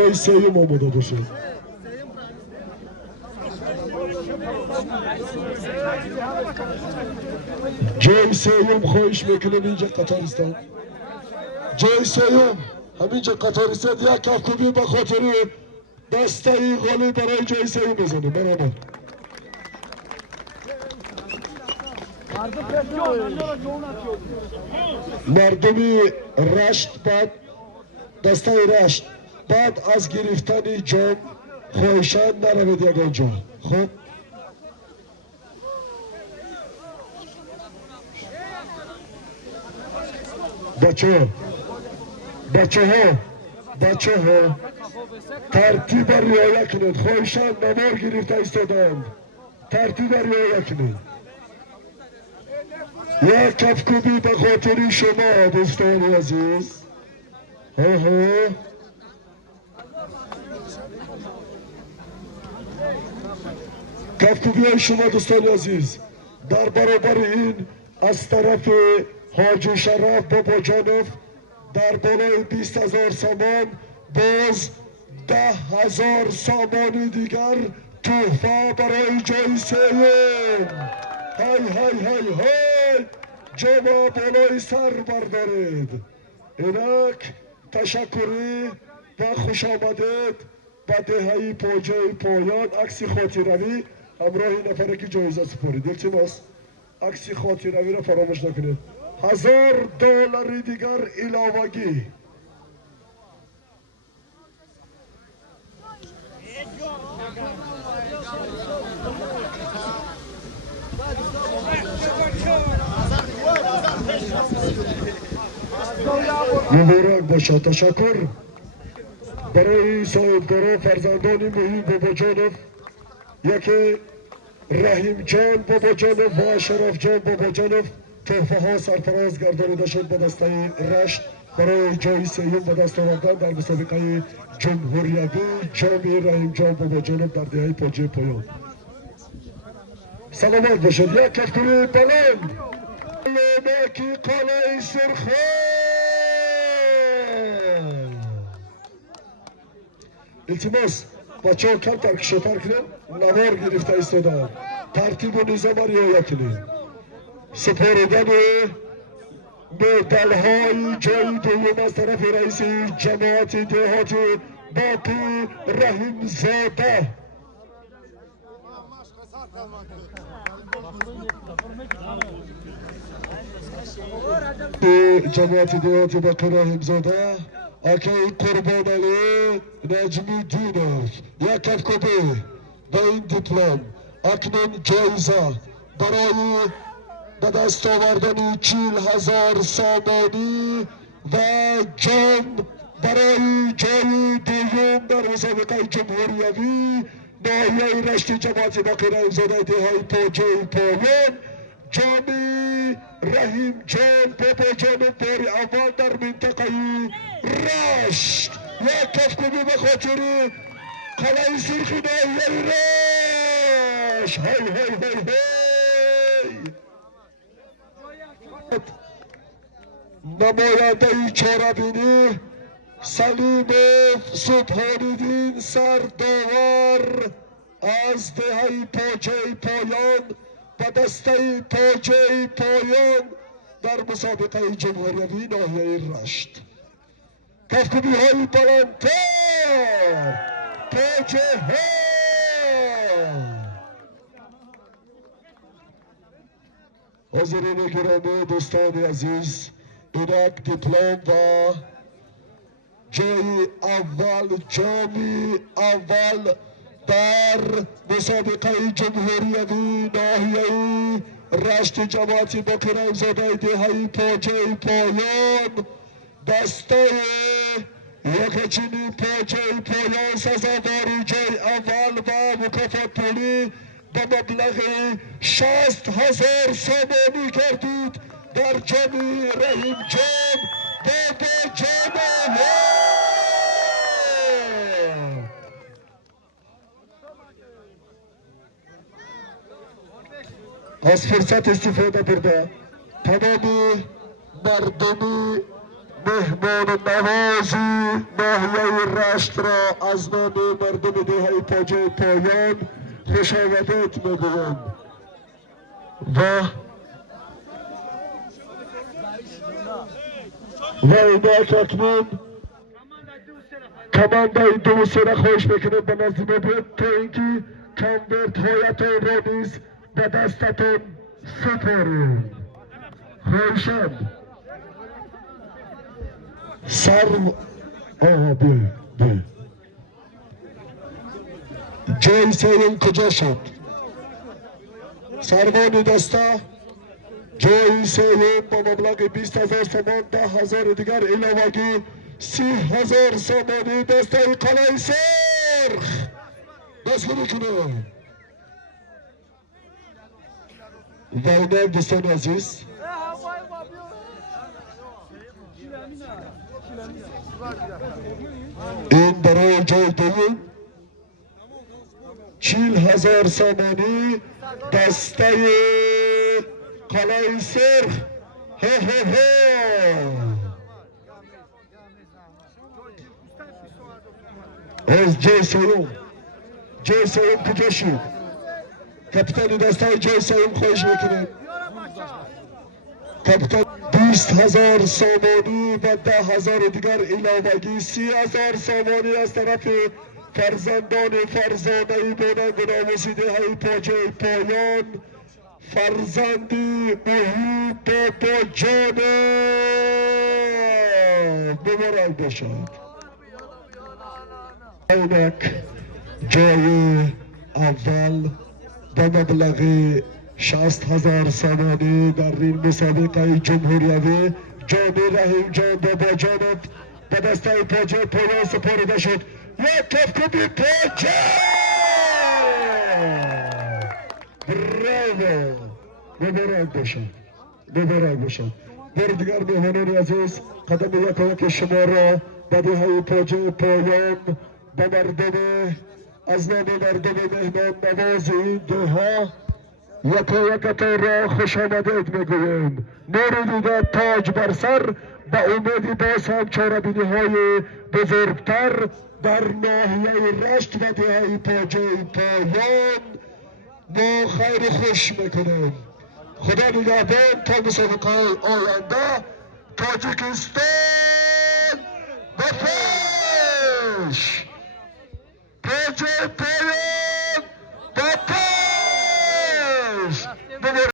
جای سیم آماده باشه. جای سیم خواهش میکنم اینجا قطارستان. جای سیم همینجا قطارستان یک کفکوبی به خاطر دسته ای غالی برای جای سیم بزنه برابر. مردمی رشت بعد دسته رشت بعد از گرفتن جام خواهشان نروید یگان جا. خب بچه ها ترتیب رعایت کنید. خواهشان نمار گرفته ایستادند. ترتیب رعایت کنید. یک کفکوبی به خاطر شما دوستان عزیز. کفکوبی های شما دوستان عزیز در برابر این از طرف حاجی شرف بابا جانف در بالای 20,000 سامان باز 10,000 سامان دیگر تحفه برای جای سیم. های جمع بالای سر بردارید. اینک تشکری و خوش آمدید به دهه پاجای پایان. عکس خاطره‌ای همراه نفره که جایزه سپارید. التماس عکس خاطره‌ای را فراموش نکنید. $1,000 دیگر علاوگی. مبارک باشد. تشکر برای صاحبکاران فرزندان مهم بابا جانف، یکی رحیم جان بابا جانف و اشرف جان بابا جانف. تحفه ها سرفراز گردانیده شد به دسته رشت برای جای سیم به دست آوردن در مسابقه جمهوریوی جام رحیم جان بابا جانف در دهه پاجه پایان. سلامت باشد. یک کفکوری بلند لبکی قلعه سرخان. التماس بچه ها کم ترکشتر کنن. نوار گرفته ایستادن. ترتیب و نظام رعایت کنید. سپاردن مدال های جای دوم از طرف رئیس جماعت دهات باقی رحیم زاده. جماعت دهات باقی رحیم زاده آقای قربان علی نجمی دینش یک کفکوبی و این دیپلم اکنون جایزه برای به دست آوردن 40,000 سامانی و جام برای جای دوم در مسابقه جمهوریوی ناحیه رشت جماعت باقی رحیم زاده دهه پاجه پایان. جامی رحیم جان بابا جان بار اول در منطقه رشت. یک کفکوبی به خاطر قلعه سرخ ناحیه رشت. های نماینده چاربینی سلیم سبحان‌الدین سرداور از دهه پاجه پایان و دسته پاجه پایان در مسابقه جمهوریوی ناحیه رشت. کفکوبی های بلندتر پاجه ها. حاضرین گرامی دوستان عزیز اینک دیپلم و جای اول جامی اول در مسابقه جمهوریوی ناحیه رشت جماعت باقی رحیم زاده دهه پاجه پایان دسته یکچینی پاجه پایان سزاوار جای اول و مکافات پولی به مبلغ 60,000 سامانی کردید در جامی رحیم جان بابا جانف. از فرصت استفاده برده تمامی مردمی مهمان نوازی ناحیه رشت را از نام مردم دهه پاجه پایان خوش آمدید میگویم و اینک اکنون کمانده دو سره خوش بکنید به نزدیم بود تا اینکه کمبردهایتون را نیز به دستتون سپارید خوشم سرو آها بی جای سیل کجا شد سروانی دسته جای سیل با مبلغ 20,000 تومان 10,000 دیگر علاوگی 30,000 سامانی دسته قلعه سرخ دست بکنه و اینک دوستان عزیز این برای جای دوم 40,000 سامانی دسته قلعه سرخ از جای سوم کجا شد کپیتان دسته جای سوم خواهش میکنم کپیتان 20,000 سامانی و 10,000 دیگر علاوگی 30,000 سامانی از طرف فرزندان فرزانه مانند ناموسی دهه پاجه پایان فرزندی محیط با جان مبارک باشد اینک جای اول به مبلغ 60,000 سامانی در این مسابقه جمهوریوی جانی رحیم جان بابا جانت به دسته پاجه پایان سپارده شد یک کفکوبی پاجه براو مبارک باشد بار دیگر مهمانان عزیز قدم یک شما را به دهه پاجه پایان به مردم از نام مردم مهمان نواز این دهه یکتان را خوش آمدید میگوییم نور دیده تاج بر سر به امید باز هم چاره‌بینی های بزرگتر در ناحیه رشت و دهه پاجه پایان ما خیر خوش میکنیم خدا نگهدار تا مسابقه آینده تاجیکستان به پیش پاجه پایان